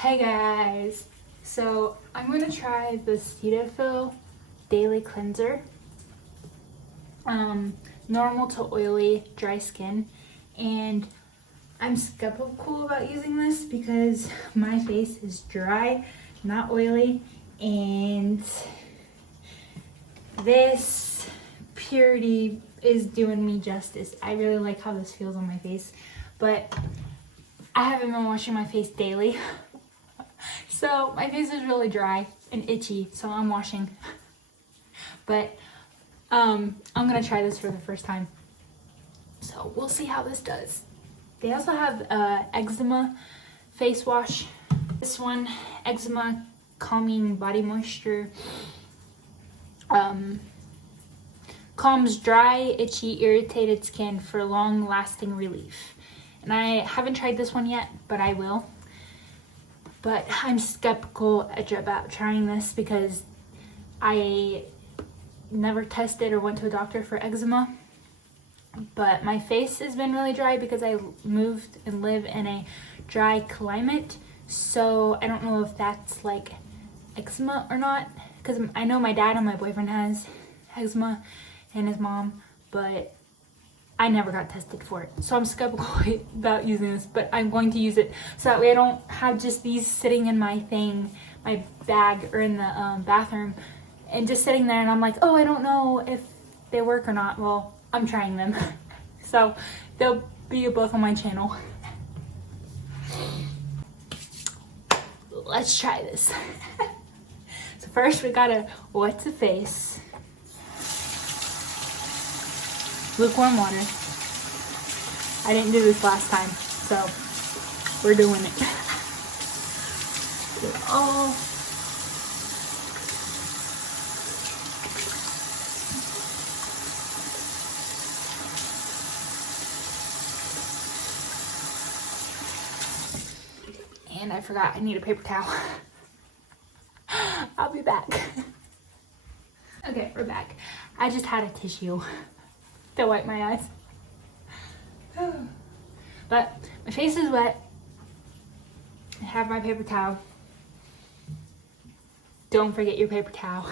Hey guys, so I'm going to try the Cetaphil Daily Cleanser. Normal to oily, dry skin, and I'm skeptical about using this because my face is dry, not oily, and this purity is doing me justice. I really like how this feels on my face, but I haven't been washing my face daily. So my face is really dry and itchy, so I'm washing. But I'm gonna try this for the first time. So we'll see how this does. They also have eczema face wash. This one, eczema calming body moisture. Calms dry, itchy, irritated skin for long lasting relief. And I haven't tried this one yet, but I will. But I'm skeptical about trying this because I never tested or went to a doctor for eczema. But my face has been really dry because I moved and live in a dry climate. So I don't know if that's like eczema or not. Because I know my dad and my boyfriend has eczema and his mom. But I never got tested for it. So I'm skeptical about using this. But I'm going to use it so that way I don't have just these sitting in my bag or in the bathroom. And just sitting there and I'm like, oh, I don't know if they work or not. Well, I'm trying them. So they'll be both on my channel. Let's try this. So first we gotta wet the face. Lukewarm water. I didn't do this last time, so we're doing it. Oh. And I forgot I need a paper towel. I'll be back. Okay, we're back. I just had a tissue to wipe my eyes. But my face is wet. I have my paper towel. Don't forget your paper towel.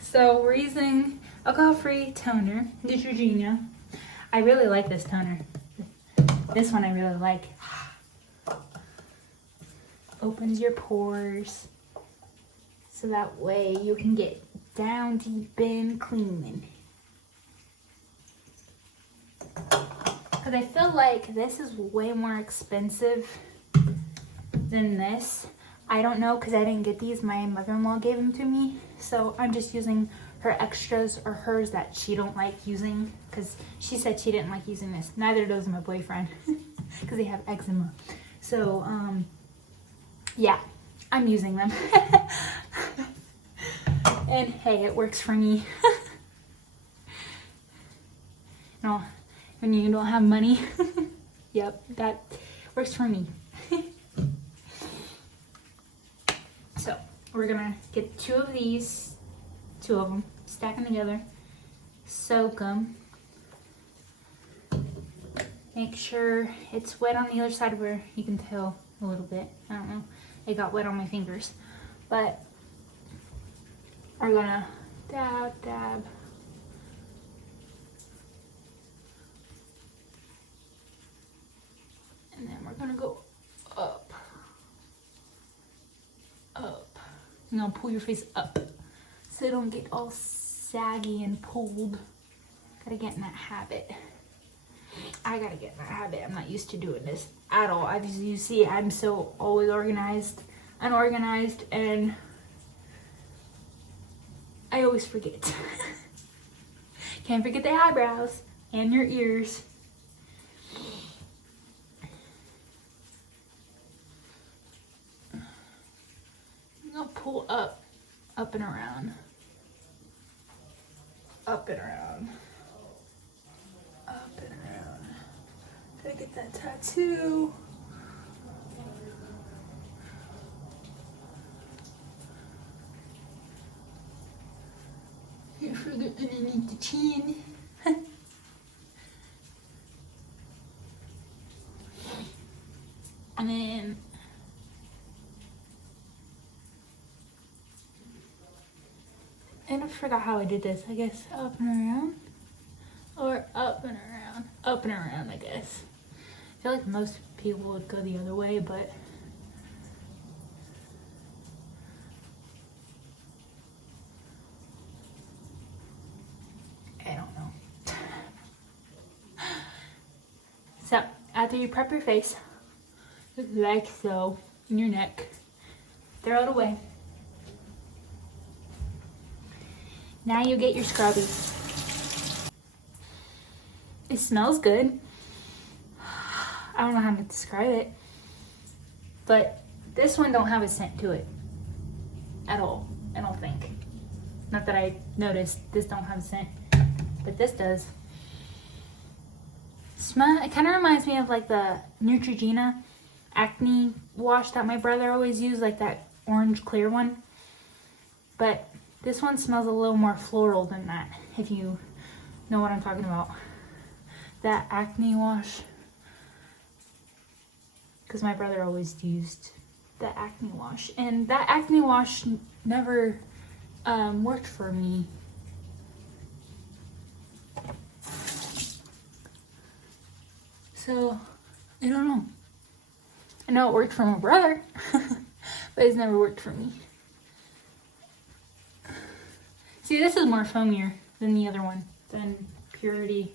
So we're using alcohol-free toner, Neutrogena. I really like this toner. This one I really like. Opens your pores so that way you can get down deep in cleaning. Because I feel like this is way more expensive than this. I don't know because I didn't get these. My mother-in-law gave them to me. So I'm just using her extras or hers that she don't like using because she said she didn't like using this. Neither does my boyfriend because they have eczema. So, yeah, I'm using them. And hey, it works for me. No, when you don't have money, yep, that works for me. So we're gonna get two of them, stack them together, soak them. Make sure it's wet on the other side where you can tell a little bit. I don't know. It got wet on my fingers. But we're gonna dab, dab. And then we're gonna go up, up. You're gonna pull your face up so it don't get all saggy and pulled. Gotta get in that habit. I gotta get in that habit. I'm not used to doing this at all. As you see, I'm so always unorganized, and I always forget. Can't forget the eyebrows and your ears. I'm gonna pull up and around, up and around. Up and around. Gotta get that tattoo. Can't forget underneath the chin. And then forgot how I did this. I guess up and around, or up and around, up and around, I guess. I feel like most people would go the other way, but I don't know. So, after you prep your face, like so, in your neck, throw it away. Now you get your scrubby. It smells good. I don't know how to describe it, but this one don't have a scent to it at all, I don't think. Not that I noticed this don't have a scent, but this does. It kind of reminds me of like the Neutrogena acne wash that my brother always used, like that orange clear one. But this one smells a little more floral than that, if you know what I'm talking about. That acne wash. Because my brother always used the acne wash. And that acne wash never worked for me. So, I don't know. I know it worked for my brother, but it's never worked for me. See, this is more foamier than the other one, than Purity.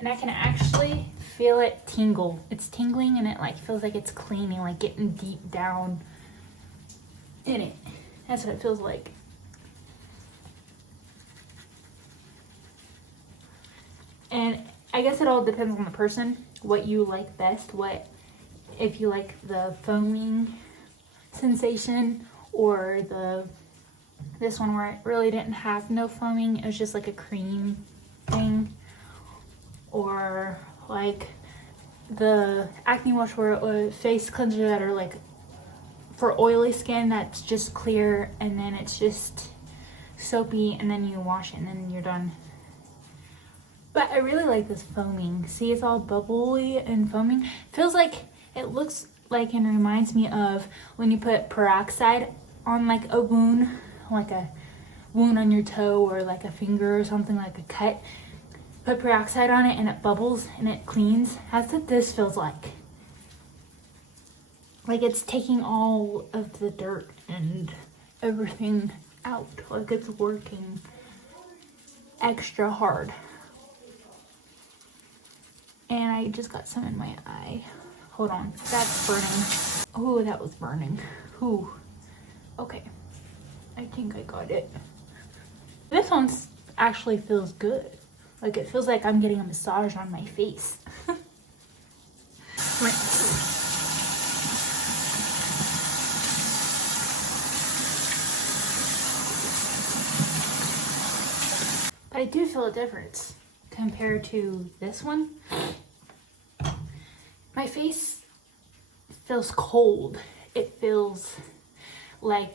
And I can actually feel it tingle. It's tingling and it like feels like it's cleaning, like getting deep down in it. That's what it feels like. And I guess it all depends on the person, what you like best, if you like the foaming sensation or this one where it really didn't have no foaming, it was just like a cream thing. Or like the acne wash where it was face cleanser that are like for oily skin that's just clear and then it's just soapy and then you wash it and then you're done. But I really like this foaming. See, it's all bubbly and foaming. Feels like, it looks like and reminds me of when you put peroxide on like a wound on your toe or like a finger or something, like a cut. Put peroxide on it and it bubbles and it cleans. That's what this feels like. Like it's taking all of the dirt and everything out. Like it's working extra hard. And I just got some in my eye. Hold on, that's burning. Oh, that was burning. Ooh. Okay, I think I got it. This one actually feels good. Like it feels like I'm getting a massage on my face. Rinse. But I do feel a difference compared to this one. My face feels cold. It feels like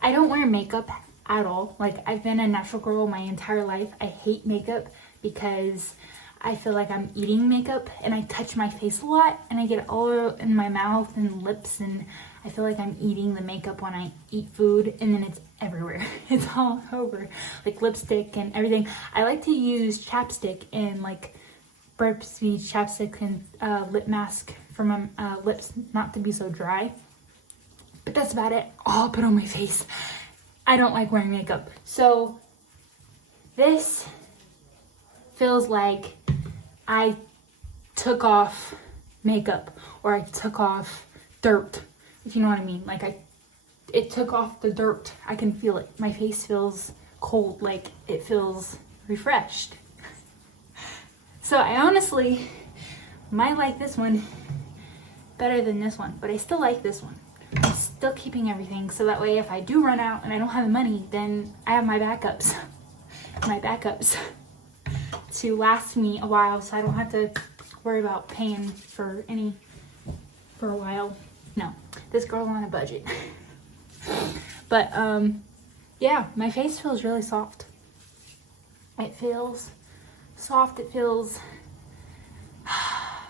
I don't wear makeup at all. Like I've been a natural girl my entire life. I hate makeup because I feel like I'm eating makeup and I touch my face a lot and I get it all in my mouth and lips and I feel like I'm eating the makeup when I eat food and then it's everywhere. It's all over, like lipstick and everything. I like to use chapstick and like Burp Speed chapstick and lip mask for my lips not to be so dry. But that's about it. All I'll put on my face. I don't like wearing makeup. So this feels like I took off makeup or I took off dirt, if you know what I mean. Like it took off the dirt. I can feel it. My face feels cold, like it feels refreshed. So I honestly might like this one better than this one, but I still like this one. I'm still keeping everything so that way if I do run out and I don't have the money, then I have my backups. My backups to last me a while so I don't have to worry about paying for a while. No, this girl's on a budget. But yeah, my face feels really soft. It feels soft. It feels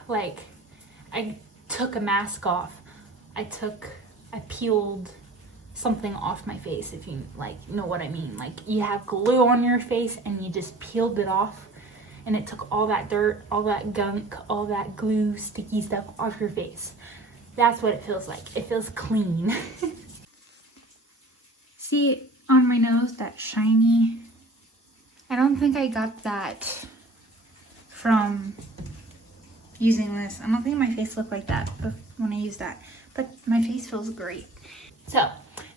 like I took a mask off. I peeled something off my face, if you like know what I mean. Like you have glue on your face and you just peeled it off and it took all that dirt, all that gunk, all that glue, sticky stuff off your face. That's what it feels like. It feels clean. See on my nose, that shiny, I don't think I got that from using this. I don't think my face looked like that when I used that, but my face feels great. So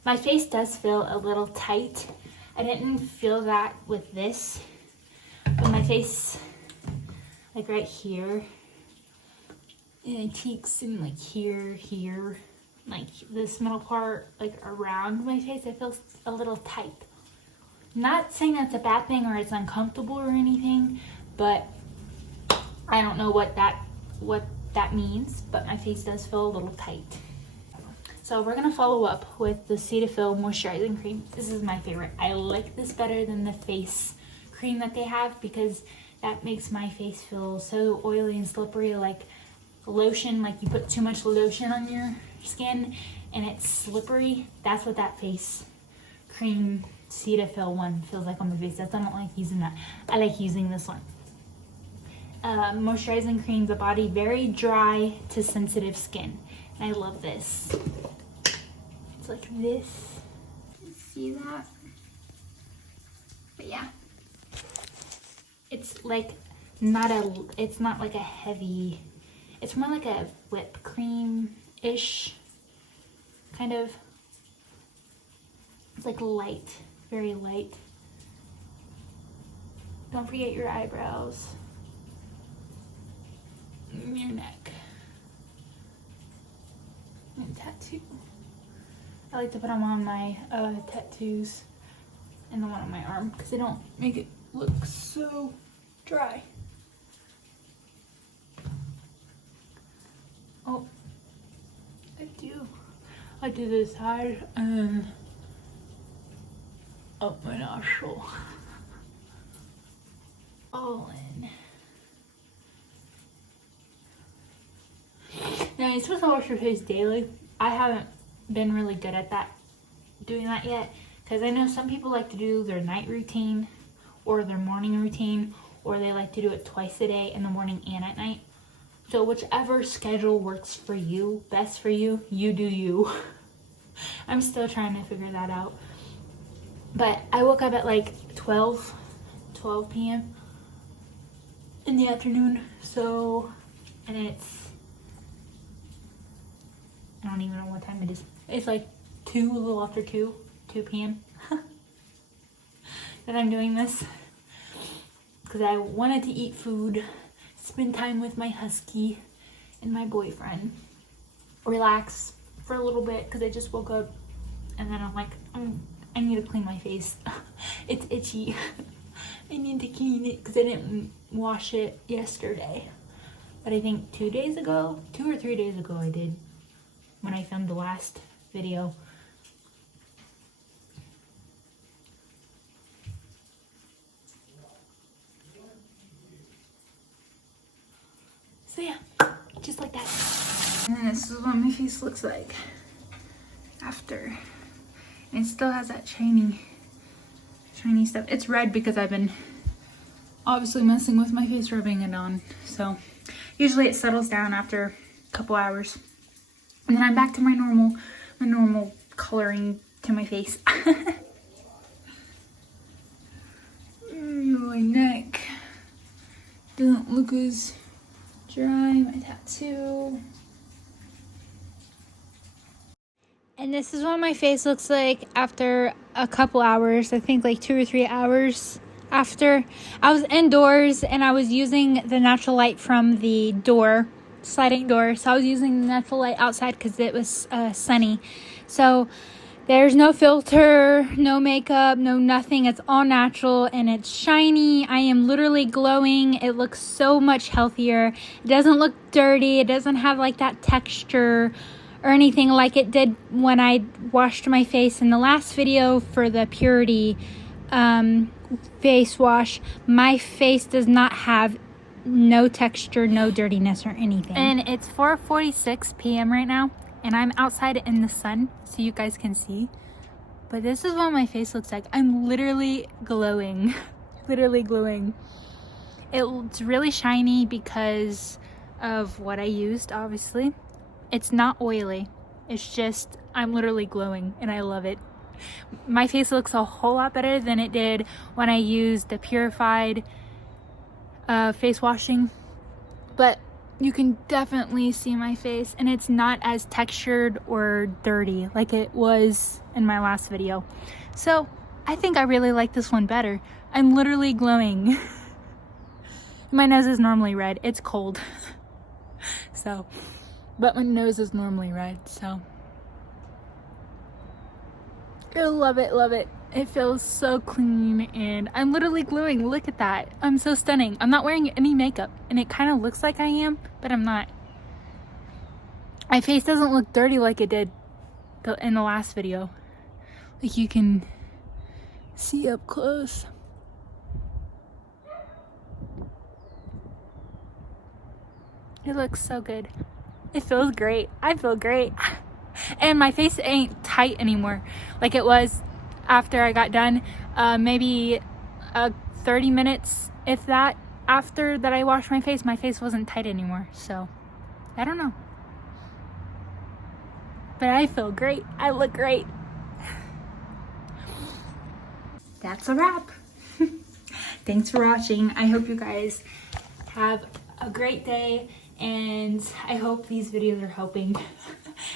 my face does feel a little tight. I didn't feel that with this, but my face, like right here, and cheeks and like here, like this middle part, like around my face, it feels a little tight. Not saying that's a bad thing or it's uncomfortable or anything, but I don't know what that means, but my face does feel a little tight. So we're gonna follow up with the Cetaphil moisturizing cream. This is my favorite. I like this better than the face cream that they have because that makes my face feel so oily and slippery, like lotion, like you put too much lotion on your skin and it's slippery. That's what that face cream Cetaphil one feels like on my face. That's, I don't like using that. I like using this one. Moisturizing cream, the body very dry to sensitive skin. And I love this. It's like this. See that? But yeah. It's like it's not like a heavy, it's more like a whipped cream-ish kind of. It's like light, very light. Don't forget your eyebrows, your neck, and tattoo. I like to put them on my tattoos and the one on my arm because they don't make it look so dry. Oh, I do this side and up my nostril. All in. Now you're supposed to wash your face daily. I haven't been really good at doing that yet, because I know some people like to do their night routine or their morning routine, or they like to do it twice a day, in the morning and at night. So whichever schedule works for you, best for you, you do you. I'm still trying to figure that out. But I woke up at like 12 p.m. in the afternoon. So, and I don't even know what time it is. It's like a little after 2 p.m. that I'm doing this. Because I wanted to eat food, spend time with my husky and my boyfriend, relax for a little bit because I just woke up, and then I'm like, I need to clean my face. It's itchy. I need to clean it because I didn't wash it yesterday. But I think 2 or 3 days ago I did, when I filmed the last video. So yeah, just like that. And this is what my face looks like after. And it still has that shiny stuff. It's red because I've been obviously messing with my face, rubbing it on. So usually it settles down after a couple hours. And then I'm back to my normal coloring to my face. My neck doesn't look as dry. My tattoo. And this is what my face looks like after a couple hours. I think like 2 or 3 hours after. I was indoors and I was using the natural light from the door, sliding door. So I was using the natural light outside because it was sunny. So there's no filter, no makeup, no nothing. It's all natural and it's shiny. I am literally glowing. It looks so much healthier. It doesn't look dirty. It doesn't have like that texture or anything like it did when I washed my face in the last video for the Purity face wash. My face does not have no texture, no dirtiness or anything. And it's 4:46 p.m. right now, and I'm outside in the sun so you guys can see. But this is what my face looks like. I'm literally glowing. Literally glowing. It's really shiny because of what I used, obviously. It's not oily. It's just, I'm literally glowing and I love it. My face looks a whole lot better than it did when I used the purified face washing. But you can definitely see my face and it's not as textured or dirty like it was in my last video. So I think I really like this one better. I'm literally glowing. My nose is normally red. It's cold. So, but my nose is normally red, so. I love it, love it. It feels so clean and I'm literally glowing. Look at that. I'm so stunning. I'm not wearing any makeup and it kind of looks like I am, but I'm not. My face doesn't look dirty like it did in the last video. Like you can see up close. It looks so good. It feels great. I feel great. And my face ain't tight anymore like it was after I got done. Maybe 30 minutes, if that, after that I washed my face wasn't tight anymore. So, I don't know. But I feel great. I look great. That's a wrap. Thanks for watching. I hope you guys have a great day. And I hope these videos are helping.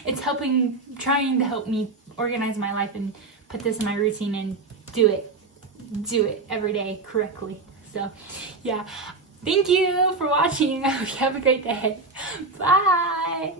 It's trying to help me organize my life and put this in my routine and do it every day correctly. So yeah, thank you for watching. I hope you have a great day. Bye.